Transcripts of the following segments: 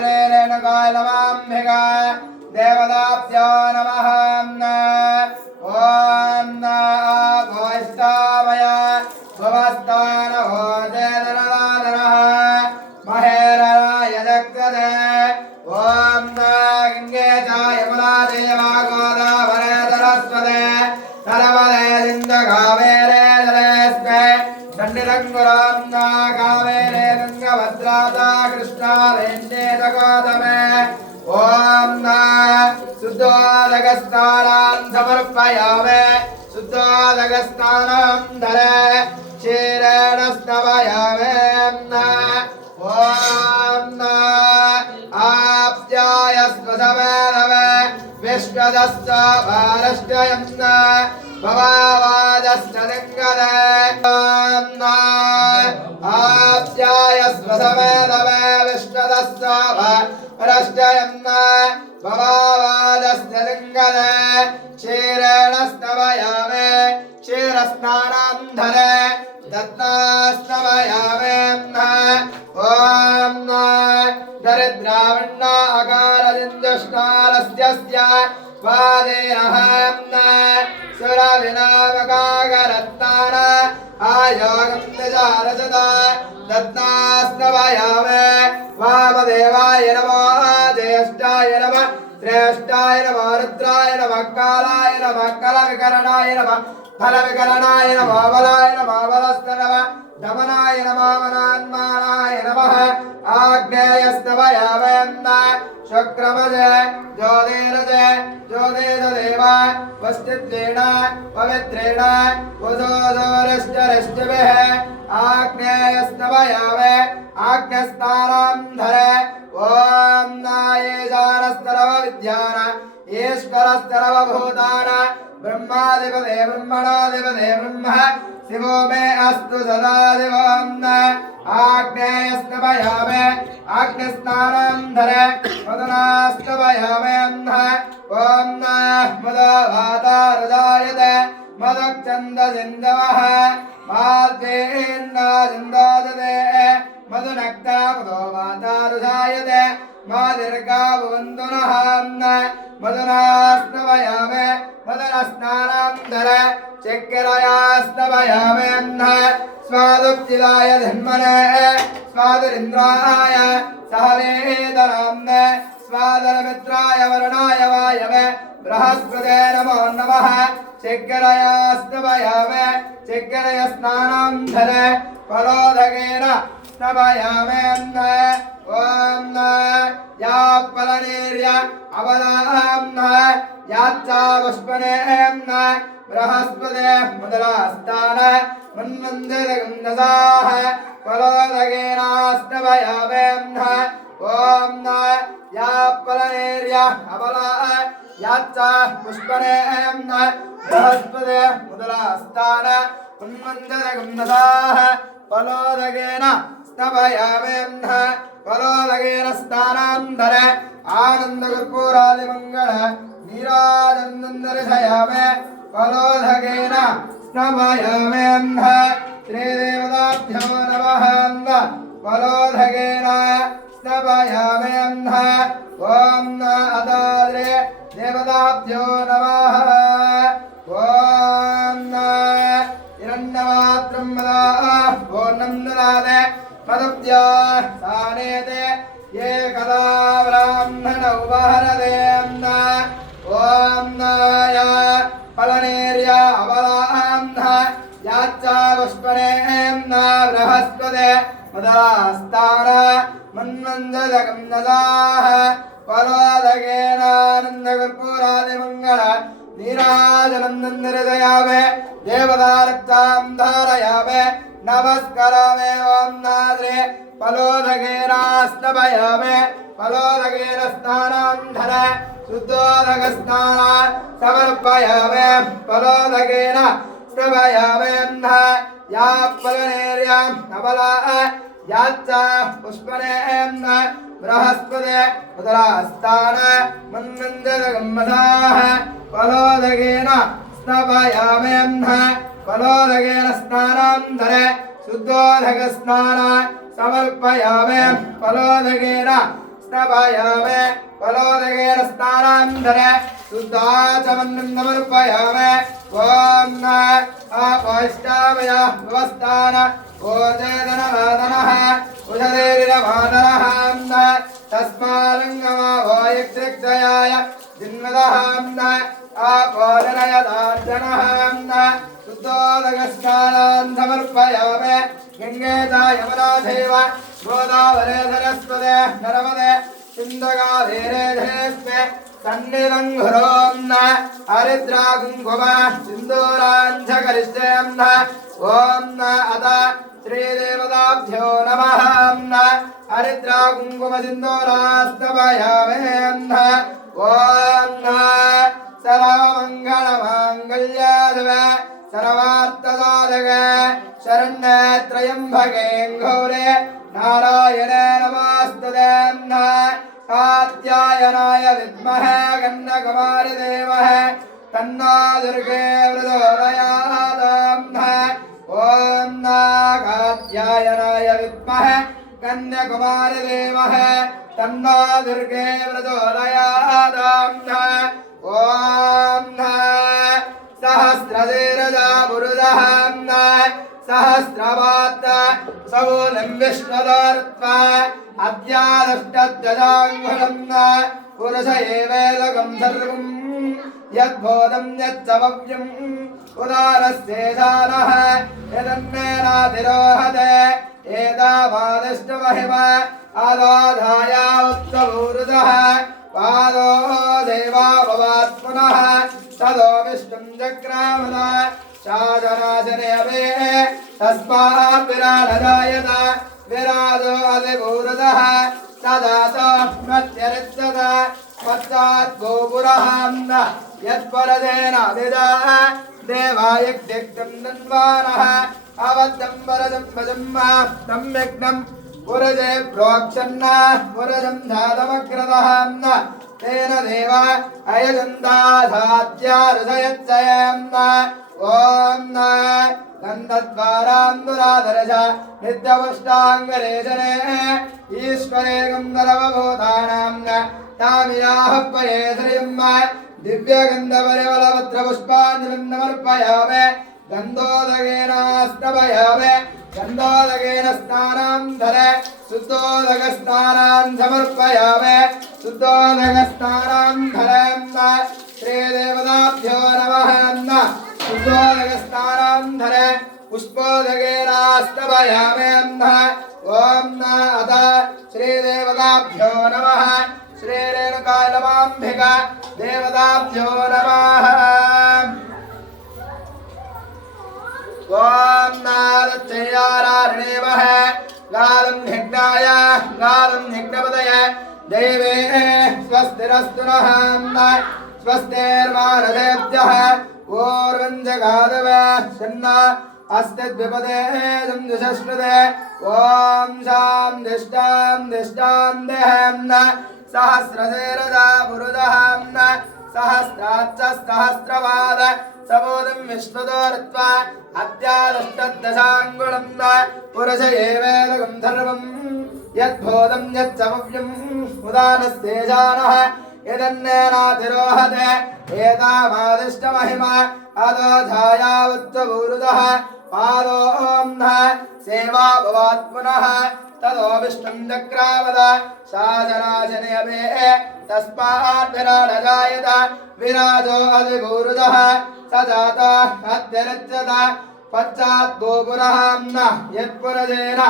रेणुकाय नमाम्भिका देवताभ्यो नमः ॐ भोष्टामय भवस्तान भोजनराधनः महेरणाय दक्षते ॐ गङ्गे च यमुना देवा गोदावरी सरस्वती नर्मदे सिन्धु कावेरी जलेऽस्मिन् सन्निधङ्कुरां कावेरी गङ्गभद्राता कृष्णा वेण्ये च गोदावरी ॐ शुद्धोदकस्नानां समर्पयामि शुद्धोदकस्नानं धरे क्षीरेण स्नपयामि ॐ आप्यायस्वसमेधवे विश्वदस्य भारष्टयं भवावादस्नलिङ्गदे आप्यायस्वसमेधवे विश्वदस्य भारष्टयं भवावादस्नलिङ्गदे क्षीरेण स्नपयामि क्षीरस्नानं धरे दत्तास्नपयामि ॐ दरिद्रावण्ण अकारलिन्दुष्णालस्यस्य वादेनः सुरविनामकागरत्तान आयोगं निजारसत दत्तास्नपयामि वामदेवाय नमो ज्येष्ठाय नमः श्रेष्ठाय नमः रुद्राय नमः कालाय नमः कलविकरणाय नमः फलविकरणाय नमः बलाय नमः बलस्य नमः दमनाय नमः मनान्मानाय नमः आग्नेयस्तवयामि शुक्रमजे ज्योतिरजे ज्योतिर्देव वस्तित्वेन पवित्रेण वसोदोरश्चरश्चभिः आग्नेयस्तवयामि आग्नेयस्नानं धरे ॐ नायेशानस्तरवविद्यान ईश्वरस्तरवभूतान ब्रह्माधिपते ब्रह्मणाधिपते ब्रह्म शिवो मे अस्तु सदा शिवम् आग्नेयस्तवयामि आग्नेयस्नानं धरे मदनास्तवयामि ॐ मदवातारजायते मदक्षन्दसिन्धवः माद्वेन्नाजिन्दाजते मधुनक्ता मदो वातारुजायते मादीर्घावन्दुनः मदनास्तवयामि मदनस्नानं धरे चक्करयास्तवयामि स्वादुचिदाय धन्मने स्वादुरिन्द्राय सहवेदनाम्ने स्वादरमित्राय वरुणाय वायवे बृहस्पते नमो नमः चक्करयास्तवयामि चक्करयस्नानं धरे फलोदकेन स्नपयामि ॐ या फलनेर्य अवलां याच्चा पुष्पनें बृहस्पते मुदलास्तान मन्वन्दिरगन्धसाः फलोदकेन स्नपयामि ॐ या फलनेर्य अवला याच्चा पुष्पनें बृहस्पते मुदलास्तान मन्वन्दिरगन्धसाः फलोदकेन स्नपयामि फलोदकेन स्नानं धरे आनन्दकर्पूरादिमङ्गल नीराजन्दर्शयामि फलोदकेन स्नपयामि श्रीदेवताभ्यो नमः फलोदकेन स्नपयामि ॐ अदाद्रे देवताभ्यो नमः ॐ हिरण्यमात्रं मदा पूर्णं ददाते मदुभ्यो सानेते ये कदा ब्राह्मण उपहरते ॐ या फलनेर्य अवलां याच्चा पुष्पनें बृहस्पते मदास्तान मन्वन्दिरगन्धसाः फलोदकेनानन्दकर्पूरादिमङ्गल नीराजनं निर्दयामि देवतारक्षां धारयामि नमस्करामि ॐ नाद्रे फलोदकेन स्नपयामि फलोदकेन स्नानं धरे शुद्धोदकस्नानं समर्पयामि फलोदकेन स्नपयामि या फलनेर्यं अबला याच्चा पुष्पनें बृहस्पते मुदलास्तान मन्वन्दिरगन्धसाः फलोदकेन स्नपयामि फलोदकेन स्नानं धरे शुद्धोदकस्नानं समर्पयामि फलोदकेन स्नपयामे फलोदकेन स्नानान्धरे शुद्धाचमन्नं समर्पयामे ॐ आपैष्टामया भवस्थान ओजेदनवादनः उषधेरिनवादनः तस्मारङ्गमावोयक्षयाय जिन्मदः आपोदनयदार्जनः शुद्धोदकस्नानान् समर्पयामे गङ्गे च यमुना चैव गोदावरी सरस्वती नर्मदे सिन्धुकावेरेधरेऽस्मे सन्निधं गुरोन्न हरिद्रा कुङ्कुम सिन्दूराञ्च करिष्येन्न ॐ अथ श्रीदेवताभ्यो नमः हरिद्रा कुङ्कुम सिन्दूरास्तवयामे ॐ सर्वमङ्गलमाङ्गल्ये सर्वार्थसाधके शरण्ये त्र्यम्बके गौरे नारायणे नमोऽस्तुते कात्यायनाय विद्महे कन्याकुमारी धीमहि तन्नो दुर्गे प्रचोदयात् ॐ कात्यायनाय विद्महे कन्याकुमारी धीमहि तन्नो दुर्गे प्रचोदयात् ॐ सहस्रशीर्षा पुरुषः सहस्रपात् सवोलं विश्वदर्त्वा अद्यादष्टद्यजाङ्गुलं पुरुष एवेदकं सर्वं यद्बोधं यच्चव्यम् उदारस्येषानः यदन्नेनातिरोहते एतावादिष्टमहिम अदोधाया उत्तमूरुतः पादो देवा भवात्मनः तदो विष्णुं जग्रामद शासनासने अवे तस्मात् विराडजायत विराजो अधिभूरुतः तदा च मत्यरिच्यत पश्चात् गोपुरः यत्परदेन विदः देवायज्ञं दन्वानः अवद्धं वरदं भजं तं यज्ञं पुरजे प्रोक्षन्न पुरजं धातमग्रतः तेन देव अयजन्दाधात्या हृदयच्चयम् ॐ गन्धद्वारान्दुराधरज नित्यपुष्टाङ्गरेशने ईश्वरे गन्धर्वभूतानां तामियाः परे श्रियम् दिव्यगन्धपरिमलपत्रपुष्पाञ्जलिं समर्पयामि गन्धोदकेनास्तपयामि गन्धोदकेन स्नानां धरे शुद्धोदकस्नानां समर्पयामि शुद्धोदकस्नानां धरे श्रीदेवताभ्यो नमः शुद्धोदकस्नानां धरे पुष्पोदकेनास्तपयामि ॐ अथ श्रीदेवताभ्यो नमः श्रीरेणुकालमाम्बिका देवताभ्यो नमः ॐ नारचयारार्णेमः गालं हिग्नाय गालं हिग्नपदय देवे स्वस्तिरस्तु नः स्वस्तिर्मानसेभ्यः ऊर्वञ्जगादव शन्ना अस्तिद्विपदे संजुषश्रुते ॐ शां दिष्टां दिष्टां देहं सहस्रशीर्षा पुरुषः सहस्राच्च सहस्रपाद सबोधं विश्वदोर्त्वा अद्यादष्टदशाङ्गुलं पुरुष एवेदकं सर्वं यद्बोधं यच्चव्यम् उदानस्तेजानः यदन्नेनातिरोहते एतामादिष्टमहिमा अदोधायावुत्तपूरुतः पादोऽं सेवा भवात्मनः तदो विष्णुं जग्रामद शासनाशने अभे तस्मात् विराडजायत विराजो अधिभूरुतः स जाता अध्यरच्यत पश्चात् गोपुरः यत्पुरजेन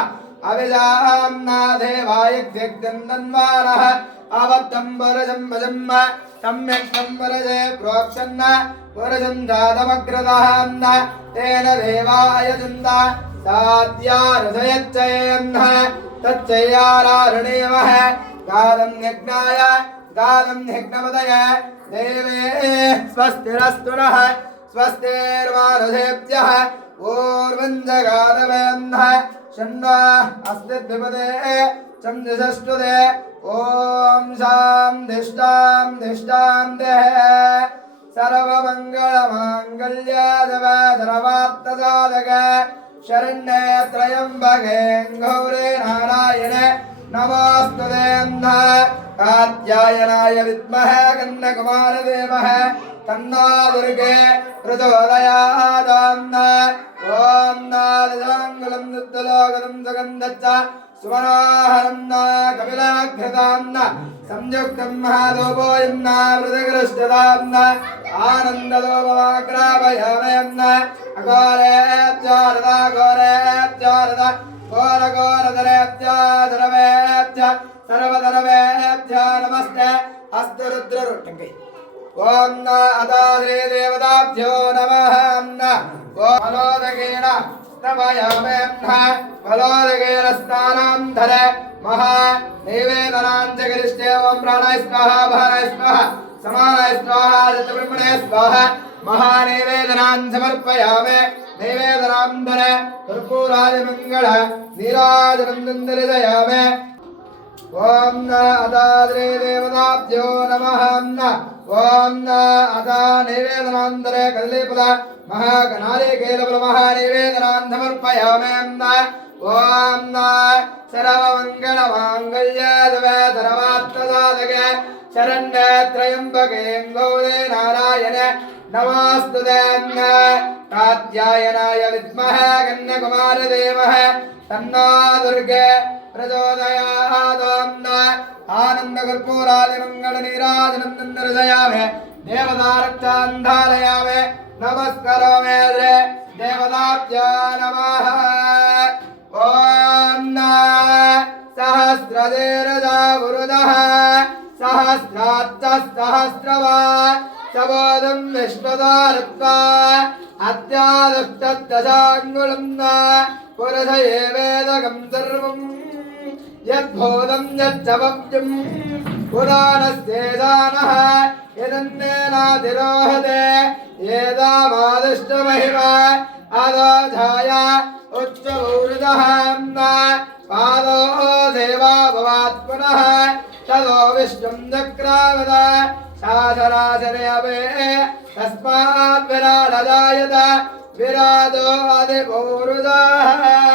अविजाम्ना देवायज्ञं दन्वानः अबद्धं पुरजं भजं सम्यक् पुरजे प्रोक्षन्न पुरजं जातमग्रतः तेन देवायजन्त साद्यारथयच्चयेन्न तच्चयारारणेमः गालं यज्ञाय गालं यज्ञपदय देवे स्वस्तिरस्तु नः स्वस्तिर्मानुषेभ्यः ऊर्वञ्जगादवेन्नः शन्ना अस्तिद्विपदे चन्द्रषष्टुदे ॐ शां दिष्टां दिष्टां देः सर्वमङ्गलमाङ्गल्ये शिवे सर्वार्थसाधके शरण्ये त्र्यम्बके गौरी नारायणे नमोऽस्तुते कात्यायनाय विद्महे कन्याकुमारदेवहे तन्नो दुर्गे प्रचोदयात् ॐ नादिजाङ्गलं दुग्धलोकं सुगन्धच्च सुमनोहरं न कपिलाघ्रतां न संयुक्तं महादोपोऽयं न मृदगृष्टतां न आनन्ददोपमाग्रापयामयं न अघोरेत्यारदा घोरेत्यारदा घोरघोरधरेत्याधरवेत्य सर्वधरवेत्य नमस्ते अस्तु रुद्ररुट्टङ्कै ॐ न अदाद्रे देवताभ्यो नमः न फलोदकेन नमयामेऽह्न फलोदकेन स्नानं धर महा नैवेदनाञ्च गरिष्ठे ॐ प्राणाय स्वाहा भाराय स्वाहा समानाय स्वाहा ऋतुब्रह्मणे स्वाहा महानैवेदनान् समर्पयामि नैवेदनां धर कर्पूरादिमङ्गल नीराजनं दर्शयामि ॐ न अदाद्रे देवताभ्यो नमः न ॐ न अदा नैवेदनान्तरे कदलीफल महागणालिकेलफल महानैवेदनान् समर्पयामि न ॐ न सर्वमङ्गलमाङ्गल्ये शिवे सर्वार्थसाधके शरण्ये त्र्यम्बके गौरी नारायणे नमोऽस्तुते कात्यायनाय विद्महे कन्याकुमारदेवहे तन्नो दुर्गे प्रचोदयात् आनन्दकर्पूरादिमङ्गलनीराजनं दर्शयामि देवतारक्षान् धारयामि नमस्करोमि देवताभ्यो नमः ॐ न सहस्रधीरजा वरुदः सहस्रार्थसहस्रवा सबोधं विश्वदारत्वा अत्यादुष्टदशाङ्गुलं न पुरुषये वेदकं सर्वम् यद्भूतं यच्चवप्यं पुराणस्येदानः यदन्नेनातिरोहते एदामादिष्टमहिमा अदोधाय उच्चभूरितः पादो देवा भवात् पुनः तदो विश्वं चक्रावद शासनाशने अवे तस्मात् विराडदायत विराजो अधिपौरुषः